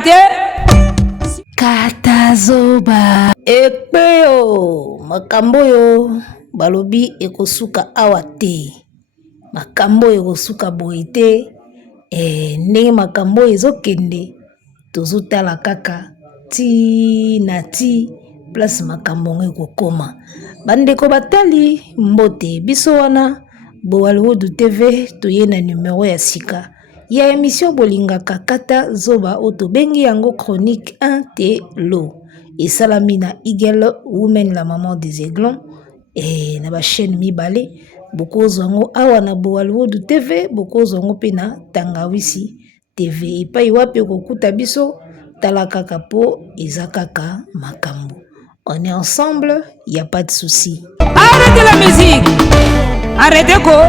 arrêtez. Katazoba. Ekpeo. Makamboyo. Balobi ekosuka awate. Makambo ekosuka boite. Ndenge makambo ezokende. Tozotala kaka. Ti na ti. Place makambo ekokoma. Bandeko batali mbote. Biso wana. Bollywood TV. Toye na numero ya sika. Ya émission bolingaka kata zoba oto bengi yango chronique 1 te lo. Et salamina Igel Women la maman des aiglons. Et na ba chaîne mibale. Boko zongo awa na Bollywood TV. Boko zongo pena Tangawisi TV. Et pa iwape kokuta biso talakaka po ezakaka makambo. On est ensemble, y a pas de souci. Arrêtez la musique. Arrêtez quoi.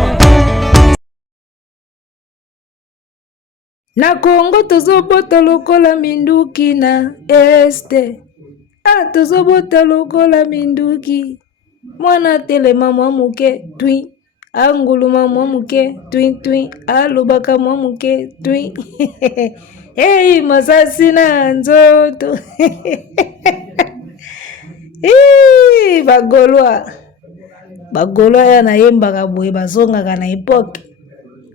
Na Congo tozobota lokola minduki na este. Tozobota lokola minduki. Mwana telema mwa muke twi. Anguluma mwa muke twi twi. Alobaka mwa muke twi. Hey masasi na nzoto. Bagolwa ya na yembaka boye bazongaka na epoke.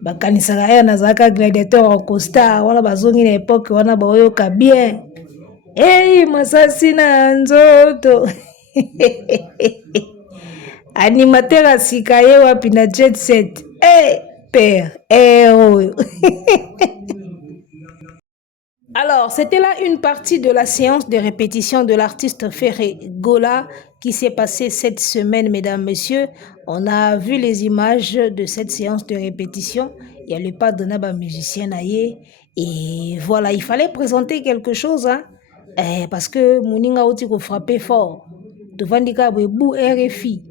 Bakanisaka ya nazaka gladiateur en costard wana bazongi na époque wana baoyoka bien. Masasi na nzoto. Animateur sika ye wapi na jet set. Père. Alors, c'était là une partie de la séance de répétition de l'artiste Ferré Gola qui s'est passée cette semaine, mesdames, messieurs. On a vu les images de cette séance de répétition. Il y a le pas de Naba musicien aïe. Et voilà, il fallait présenter quelque chose, hein, parce que Mouninga Oti ko frappé fort. Devant Dika Bou RFI,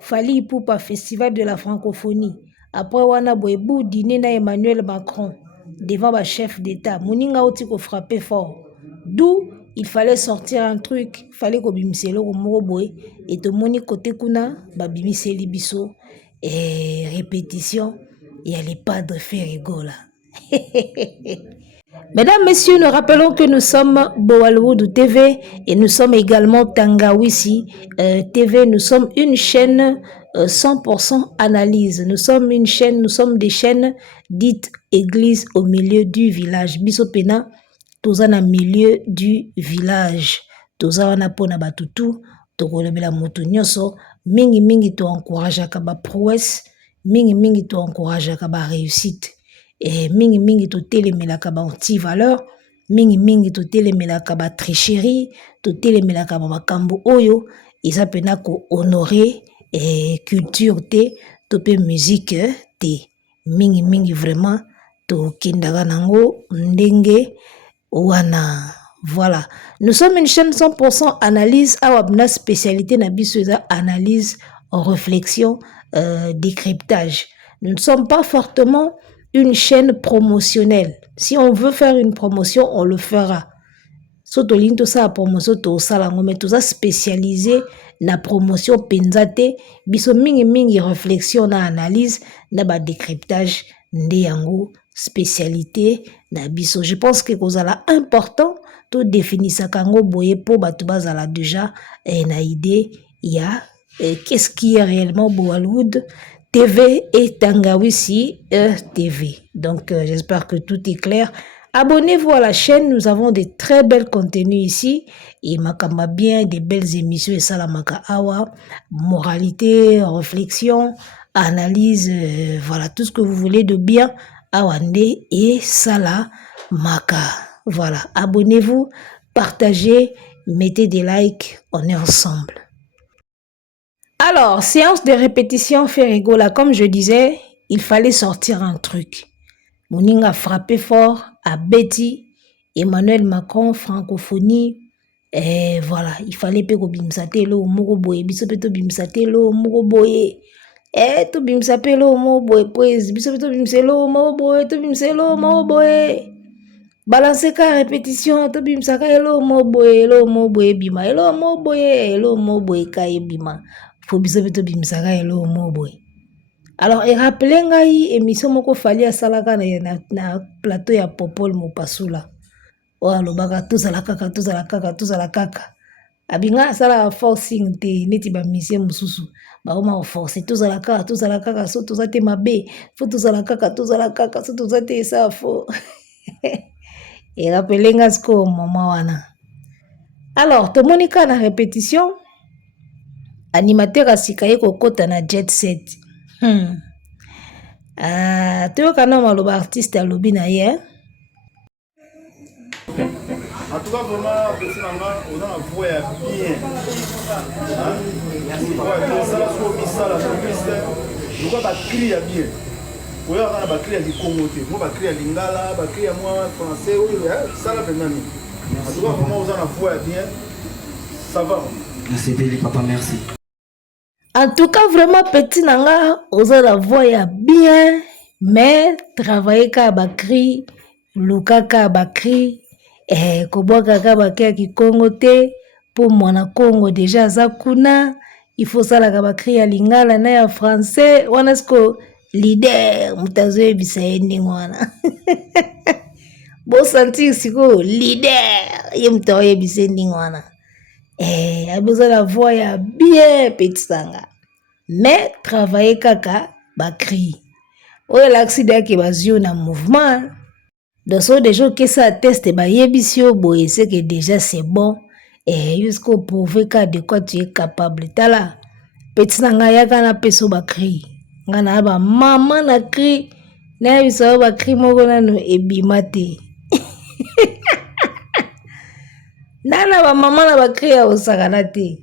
Fali Poupa Festival de la francophonie. Après Wana Bou dîner na Emmanuel Macron devant le chef d'État. Mouninga Oti ko frappé fort. D'où il fallait sortir un truc, il fallait ko bimiselo ko moroboy et to moni côté kuna ba bimiseli biso et répétition. Il y a les pas de Ferrigola. Mesdames, messieurs, nous rappelons que nous sommes Bollywood TV et nous sommes également Tangawisi TV. Nous sommes une chaîne 100% analyse. Nous sommes des chaînes dites église au milieu du village. Bisopena, tozana milieu du village. Tozana pona batutu, tokolebela moto nyoso, mingi to encourage akaba prouesse. Mingi to encourage akaba réussite et mingi to telemela kaba anti-valeur, mingi to telemela kaba tricherie, to telemela kaba makambo oyo eza pena ko honorer culture te to pe musique te mingi vraiment to kindaka nango ndenge wana. Voilà, nous sommes une chaîne 100% analyse awabna spécialité na biso eza analyse en réflexion, décryptage. Nous ne sommes pas fortement une chaîne promotionnelle. Si on veut faire une promotion, on le fera. Soto linto sa promotion to salango mais tout ça spécialisé na promotion penzate biso mingi réflexion na analyse na ba décryptage nde yango spécialité na biso. Je pense que kozala important to définir ça kango boye po batu bazala déjà na idée ya qu'est-ce qui est réellement Bollywood TV et Tangawisi TV. Donc j'espère que tout est clair. Abonnez-vous à la chaîne, nous avons de très belles contenus ici et makamba bien des belles émissions et salamaka awa, moralité, réflexion, analyse, voilà tout ce que vous voulez de bien awande et salamaka. Voilà, abonnez-vous, partagez, mettez des likes, on est ensemble. Alors, séance de répétition Ferrigola, comme je disais, il fallait sortir un truc. Mouninga a frappé fort à Betty, Emmanuel Macron, francophonie, et voilà, il fallait peko bimsatelo moroboye, bisopeto bimsatelo moroboye, to bimsapelo moroboye, pues, bisopeto bimselo moroboye, to bimselo moroboye. Balancer ka répétition, to bimsaka elo moroboye bima, elo moroboye ka bima. Faut bisopeto bimsaka elo moroboye. Alors, et rappelez ngai émission moko fali à salaka na plateau ya Popol Mopasula. oyo alobaka tozala kaka tozala kaka tozala kaka abinga asala forcing te neti bamisie mosusu baoma oforce tozala kaka so toza te mabe fo tozala kaka so toza te esa fo erapelenga sikoyo mama wana. Alors tomoni kaka na répétition animateur asika ye kokota na jet set toyoka na maloba artiste alobi na ye. En tout cas, vraiment, petit maman, on a une voix bien. Ça, la ça, la nous avons crié bien. On a crié du Congo, on a crié à Lingala, on a crié à moi, français, ça la peine. En tout cas, vraiment, on a une voix bien. Ça va. Merci, Béli, papa, merci. En tout cas, vraiment, petit nanga, on a la voix bien, mais travailler ka bakri, luka ka bakri. Kobwaka kaka bake ya Kikongo te po mwana Kongo deja aza kuna il faut salaka bakri ya lingala na ya français wana siko leader moto azoyebisa ye ndenge wana bosentir sikoyo leader ye moto aoyebisa ye ndenge wana aboza na voix ya bien petitanga mais travailler kaka bakri oyo elakisi yake bazio na mouvement. Donc, so déjà que ça teste ba yebisio boye c'est que déjà c'est bon et jusqu'au prouver que de quoi tu es capable. Tala petit nanga yaka na peso ba cri. Ngana ba mama na cri na biso ba cri moko nanu ebimate. Nana ba mama na ba cri ya osakana te.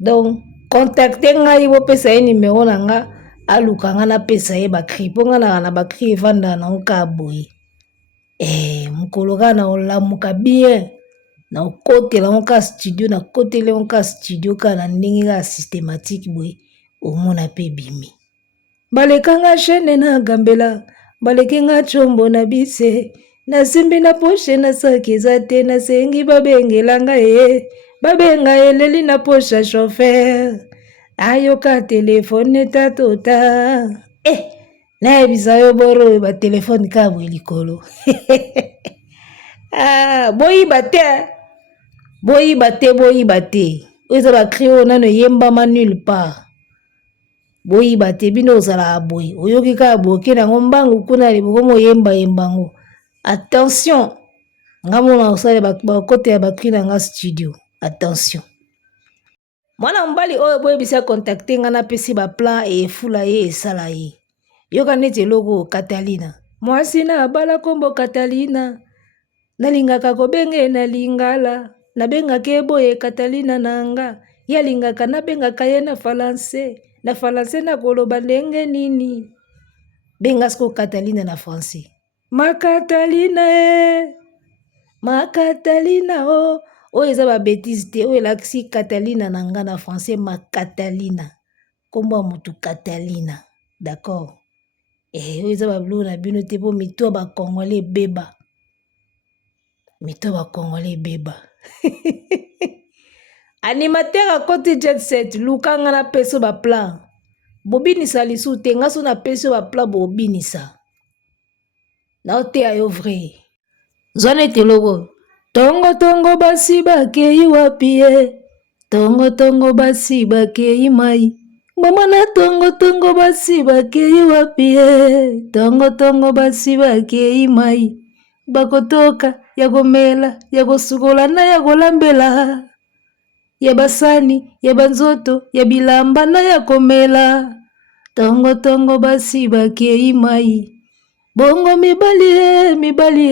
Donc contacter ngai bo pesa ye numéro nanga aluka nga na pesa ye ba cri. Po ngana na ba cri vanda na oka boye. Mukolo kaka na olamuka bien na okotela ngo studio na kotele ngo studio kaka na ndenge kaka systématique boye omona mpe bimi balekanga chaîne na gambela balekenga chombo na bise nasimbi na poshe na saki eza te nasengi babengelanga ye babenga eleli na posha chauffeur ayoka telefone tatota nayebisa yo boro oyo batelefone kaka boye likolo boyiba te oyo eza bakri oyo nano eyembama nulle part boyiba te bino ozalaka boye oyoki kaka boye oke nango mbangu kuna liboko moyembayemba ngo attention nga mona osala bakote ya bakri na nga studio attention mwana mobali oyo boyebisa contacte nga napesi baplan efula ye esala ye yoka neti eloko Catalina mwasi na abala kombo Catalina nalingaka kobenge na lingala nabengaka eboye Catalina nanga yalingaka nabengaka ye na français na koloba ndenge nini benga siko Catalina na français Makatalina oyo eza babétise te oyo elakisi Catalina nanga na français Makatalina kombo ya motu Catalina d'accord oyo eza babilo na bino te po mito ya bakongole ebeba animateur akoti jet set lukanga na peso baplan bobinisa lisu te nga so na peso baplan bobinisa na oteya yo vrai zwana ete loko tongo basi bakei wapi ye tongo basi bakei mai mama na tongo basi bakei wapi ye tongo basi bakei mai bakotoka ya komela ya kosukola na ya kolambela ya basani ya banzoto ya bilamba na ya komela tongo basi bakei mai bongo mibali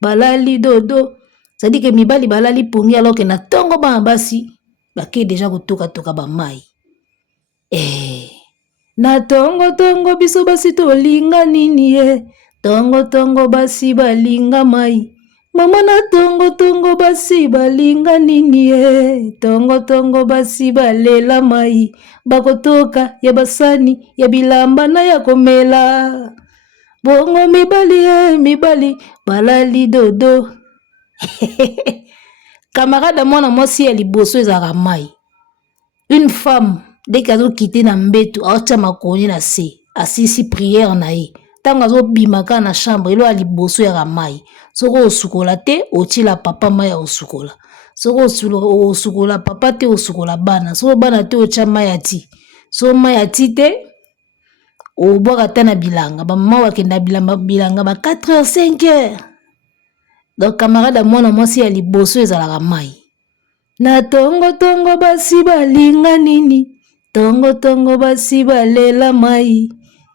balali dodo sadike mibali balali pongi aloke na tongo bana basi bakei deja kotoka bamai na tongo biso basi tolinga nini ye tongo basi balinga mai mama na tongo basi balinga nini ye tongo basi balela mai bakotoka ya basani ya bilamba na ya komela bongo mibali balali dodo camarade mwana mwasi ya liboso ezalaka mai une femme dès qu'elle a quitté na mbetu aotia makoni na se asisi prière na ye tanga zo bimaka na chambre elo aliboso ya mai soko osukola te otila papa mai ya osukola soko osukola papa te osukola bana soko bana te otia mai ya ti so mai ya ti te obwaka ta na bilanga bamama bakenda bilanga ba 4h 5h donc camarade ya mwana mwasi ya liboso ezalaka mai na tongo basi balinga nini tongo basi balela mai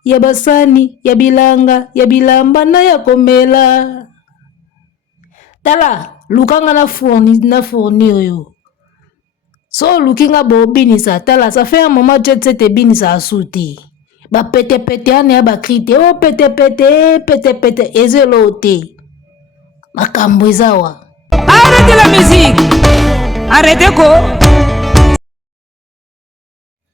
ya basani ya bilanga ya bilamba na ya komela tala lukanga na fourni oyo so lukinga bobinisa tala ça fait un moment jet set ebinisa asute ba pete ane ya bakri te o pete ezelo te makambo ezawa. Arrêtez la musique, arrêtez ko.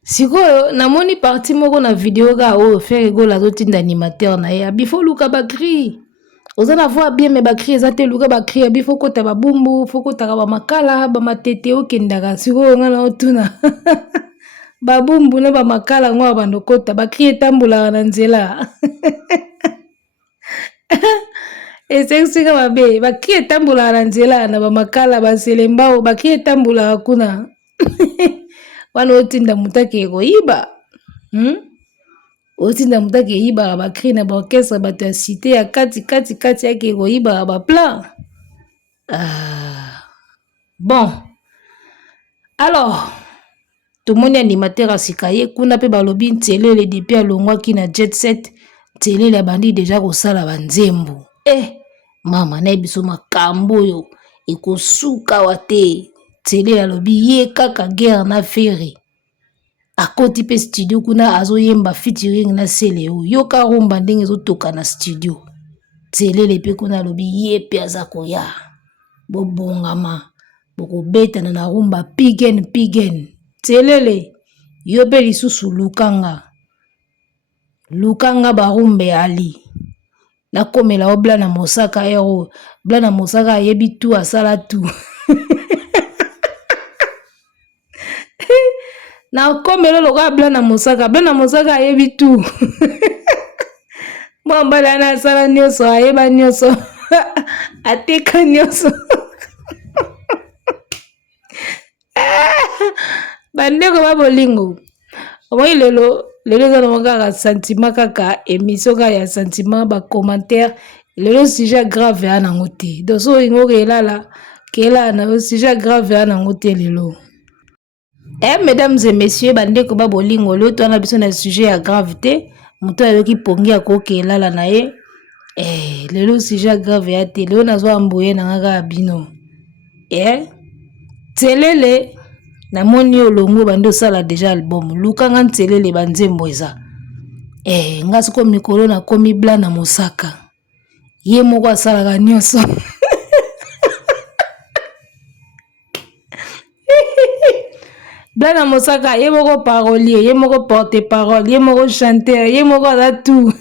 Sikoyo namoni parti moko na video ka o faire go la zotinda animateur na ya bifo luka bakri ozana voix bien mais bakri ezate luka bakri bifo kota babumbu foko taka ba makala ba matete okendaka sikoyo ngana otuna babumbu na ba makala ngwa bandokota bakri etambula na nzela esexika babe bakri etambula na nzela na ba makala ba selembao bakri etambula kuna wana otinda mutake koyiba otinda mutake yiba bakri na baorchestre bato ya cité ya kati yake koyiba baplan bon alors tomoni animateur asika ye kuna pe balobi ntelele depuis alongwaki na jet set ntelele abandi deja kosala banzembo mama na biso makambo oyo ekosuka wa te ntelele alobi ye kaka guerre na fere akoti pe studio kuna azoyemba featuring na Seleo yoka rumba ndenge ezotoka na studio ntelele pe kuna alobi ye pe aza koya bobongama bokobetana na rumba pigen ntelele yo pe lisusu lukanga barumbe ali nakomela o Blana Mosaka ero Blana Mosaka ayebi tu asala tu na komelo loka Blana Mosaka ayebi tu mwambala na asala nyonso ayeba nyonso ateka nyonso bandeko babolingo omoi lelo eza na kaka sentiment kaka émission kaka ya sentiment ba commentaire lelo sujet grave ya nango te donc so ingo kelala na sujet grave ya nango te lelo mesdames et messieurs bandeko babolingo lelo to na biso na sujet ya grave te moto ayoki pongi akokelala na ye lelo sujet grave ya te lelo nazwa mboye na ngaka bino telele namoni olongo bandi osala deja album lukanga ntelele banzembo eza nga siko mikolo nakomi Blana Mosaka ye moko asalaka nyonso Blana Mosaka ye moko parolier ye moko porte parole ye moko chanteur ye moko aza tout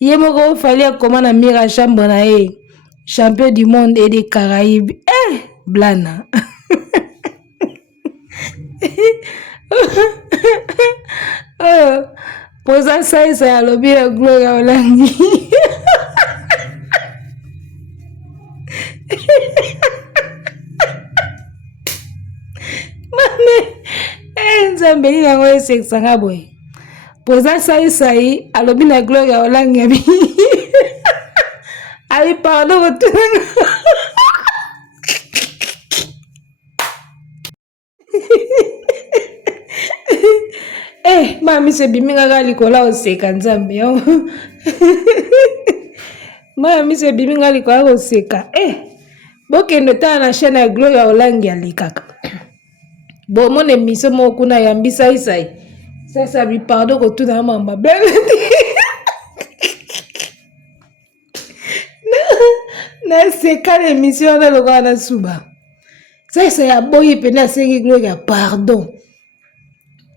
ye moko fali akoma na mira chambre na ye champion du monde et des Caraïbes Blana poza saisa ya lobi ya Gloria Olangi mame nzambe nini yango esekisanga boye poza saisai alobi na Gloria Olangi abi pardon kotunanga mami se bimingaka likola oseka nzambe yo mami se bimingaka likola oseka bokende tala na chaîne ya Gloria Olangi alikaka bomona émission moko kuna yambi saisai sasa bi pardon kotuna mamba bele na seka l'émission wana lokola na suba saisai aboyi pene asengi Gloria pardon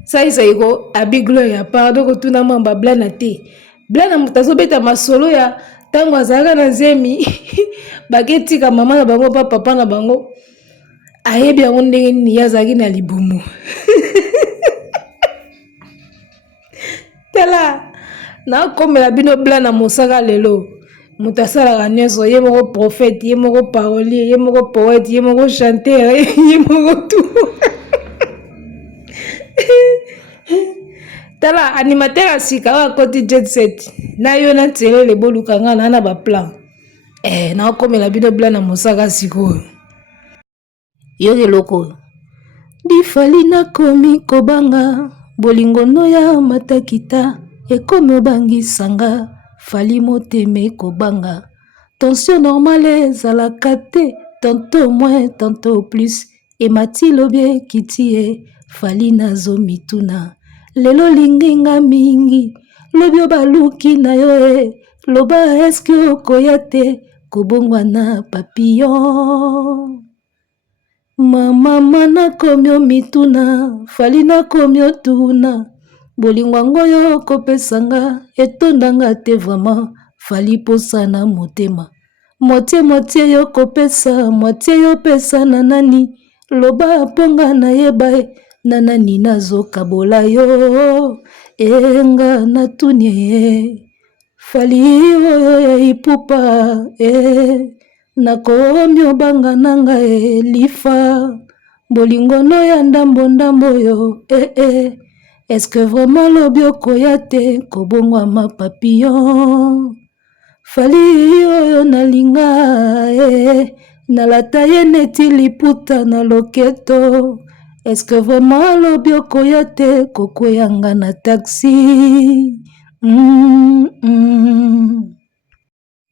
saisa iko abi Gloria pardon kotuna mamba Blana te Blana moto azobeta masolo ya ntango azalaka na nzemi baketika mama na bango pa papa na bango ayebi yango ndenge nini ye azalaki na libumu tala Na komela bino bla na mosaka lelo. Moto asalaka nyonso, ye moko prophète, ye moko parolier, ye moko poète, ye moko chanteur, ye moko tout. Tala animateur asika wa koti jet set. Na yo na tere le boluka nga na ba plan. Na komela bino bla na mosaka sikoyo. Yo loko. Difali na komi kobanga bolingono ya matakita ekomi obangisanga fali moteme kobanga tension normale ezalaka te tantôt moins tantôt plus emati lobi ekiti ye fali nazo mituna lelo linginga mingi lobi obaluki na yo loba eske okoya te kobongwa na papillon. Mama mana komyo mituna fali na komyo tuna bolingwa ngoyo kopesanga etondanga te vraiment fali posa na motema motie yo kopesa motie yo pesa na nani loba ponga na yeba na nani nazokabola yo enga natunie fali oyo ya ipupa nakomi obanga nanga lifa bolingono ya ndambo yo est-ce que vraiment lobi okoya te kobongwama papillon fali oyo nalinga nalata ye neti liputa na loketo est-ce que vraiment lobi okoya te kokweyanga na taxi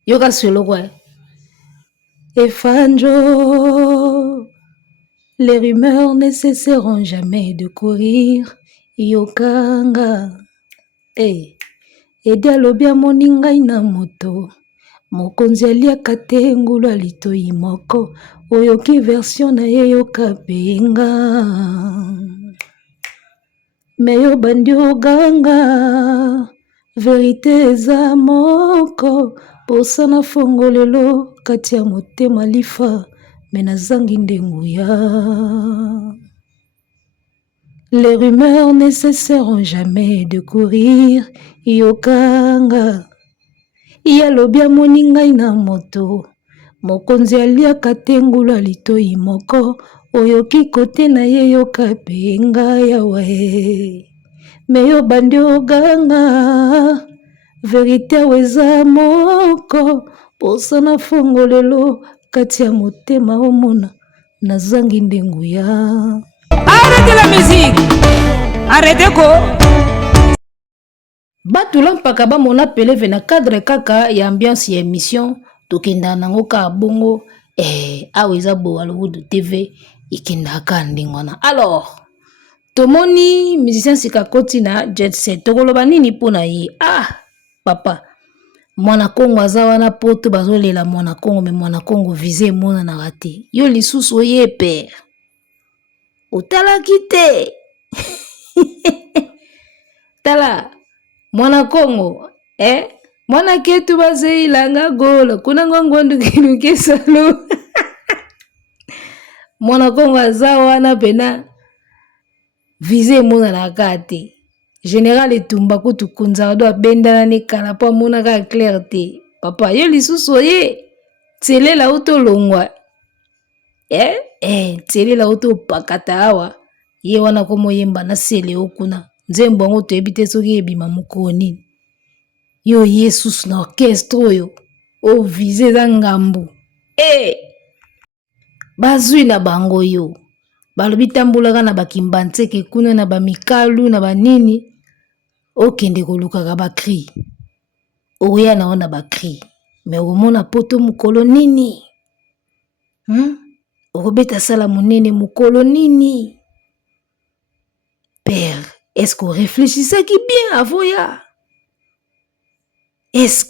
yoka solo Efanjo, les rumeurs ne cesseront jamais de courir. Yokanga, edi alobi amoni ngai na moto. Mokonzi aliaka te ngulu alitoi moko. Oyoki version na ye yoka penga. Meyo bandi oganga, verite eza moko. Posa na fongolelo kati ya motema lifa menazangi ndenguya. Les rumeurs ne cesseront jamais de courir. Yokanga yalobi amoni ngai na moto. Mokonzi aliaka te ngulu alitoi moko. Oyoki kote na ye yoka penga yawe. Meyo bandi oganga, verite weza moko posa na fongolelo kati ya motema omona nazangi ndenguya. Arrêtez la musique. Arrêtez ko. Batula mpaka bamona peleve na cadre kaka ya ambiance ya émission tokenda nango ka bongo aweza bo Hollywood TV ikendaka ndingwana. Alors tomoni musicien sikakoti na jet set tokoloba nini pona ye papa mwana Kongo aza wana poto bazolela mwana Kongo me mwana Kongo visé mona na rate yo lisusu ye père otalaki te tala mwana Kongo mwana ketu bazeilanga gola kuna ngongondo kiluke salo mwana Kongo aza wana pena visé mona na kate Général etumba kutu kunza do abendana ne kala po mona ka clair te papa yo lisusu ye tele la auto longwa tele la auto pakata awa ye wana komo yemba na sele okuna nzembo ngo to ebite soki ebima mukoni yo Jesus na orchestre oyo o visé za ngambu bazwi na bango yo balobi tambulaka na bakimbantseke kuna na bamikalu na banini okende kolukaka bakri oya naona bakri me omona poto mukolo nini okobeta sala monene mukolo nini père est-ce qu'on réfléchissaki bien avoya est-ce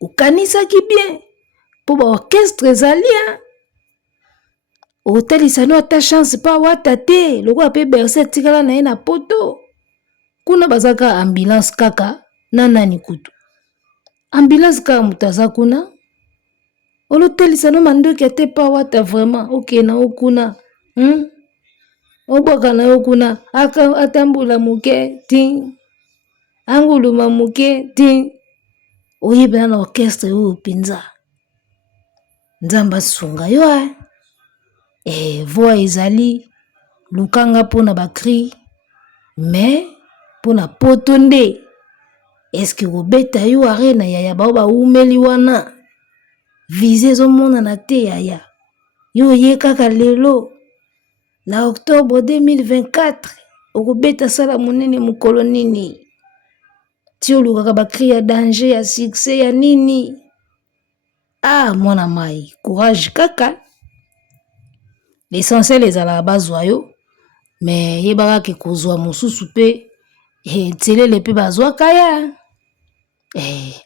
okanisaki bien po ba orchestre ezalia otalisa no ata chance pa wata te lokola pe berse tikala na ye na poto kuna bazaka ambulance kaka na nani kutu ambulance kaka mutu aza kuna olotalisa no mandoki ate pa wata vraiment okena okuna obwaka na yo kuna atambula moke ti angulu mamuke ti oyebana na orchestre oyo mpenza nzambe asunga yo voix ezali lukanga mpona bakri mais mpona poto nde eske kobeta yo arena yaya bao baumeli wana vize ezomonana te yaya yo oye kaka lelo na octobre 2024 okobeta sala monene mokolo nini ti olukaka bakri ya danger ya succès ya nini mwana mai courage kaka l'essentiel ezalaka bazwa yo me yebaka ke kozwa mosusu mpe ntelele mpe bazwaka ya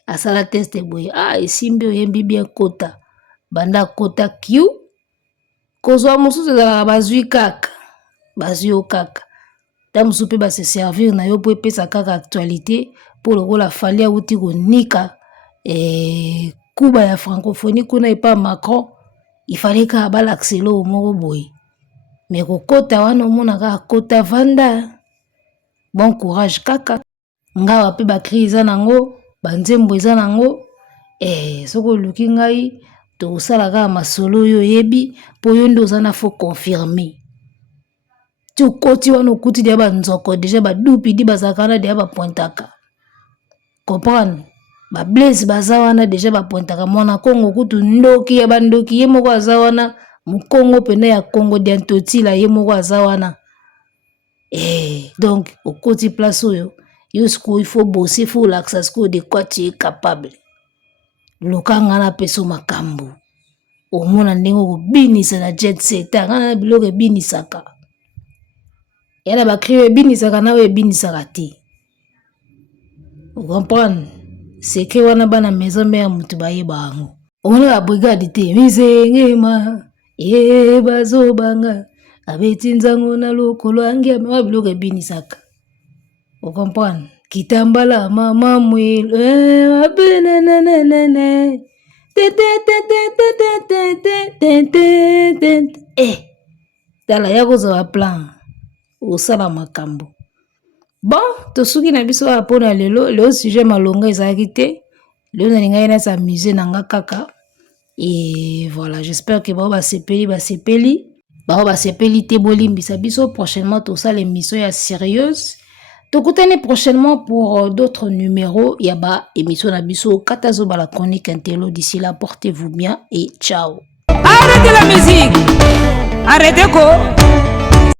asala teste boye esimbi oyembi bien kota banda kota kiu kozwa mosusu ezalaka bazwi yo kaka ta mosusu mpe base servir na yo mpo epesa kaka actualité mpo lokola fali awuti konika kuba ya francophonie kuna epa Macron ifale kaka balakselo moko boye me kokota wana omona kaka kota vanda bon courage kaka ngawa mpe bakri eza nango banzembo eza nango soki oluki ngai tokosala kaka masolo oyo oyebi mpo yo nde oza na fo confirme ti okoti wana okuti deya banzoko deja badupidi bazalaka wana deya bapointaka comprendre bablaise baza wana deja bapointaka mwana kongo kutu ndoki ya bandoki ye moko aza wana mokongo pene ya kongo diantotila ye moko aza wana donc okoti place oyo yo sikoyo ifo bosser ifo olakisa sikoyo de quoi tu es capable lokanga na peso makambo omona ndenge okobinisa na jet set nga na biloko ebinisaka yana bakri ebinisaka nawe ebinisaka te ocomprendre sekre wana bana maison me ya mutu bayeba yango omonaka brigade te mizengema bazobanga abeti nzango na lokolo angia mewa biloko ebinisaka ocomprendre kitambala mama mwilo abenenenenene tala ya kozwa plan osala makambo bon tosuki na biso awa mpona lelo sujet malonga ezalaki te lelo nalingai nasa musée nanga kaka et voilà j'espère que bao basepeli te bolimbisa biso prochainement tosala émission ya sérieuse tokutani prochainement pour d'autres numéros ya ba émission na biso katazo la chronique intello. D'ici là portez-vous bien et ciao. Arrêtez la musique. Arrêtez quoi?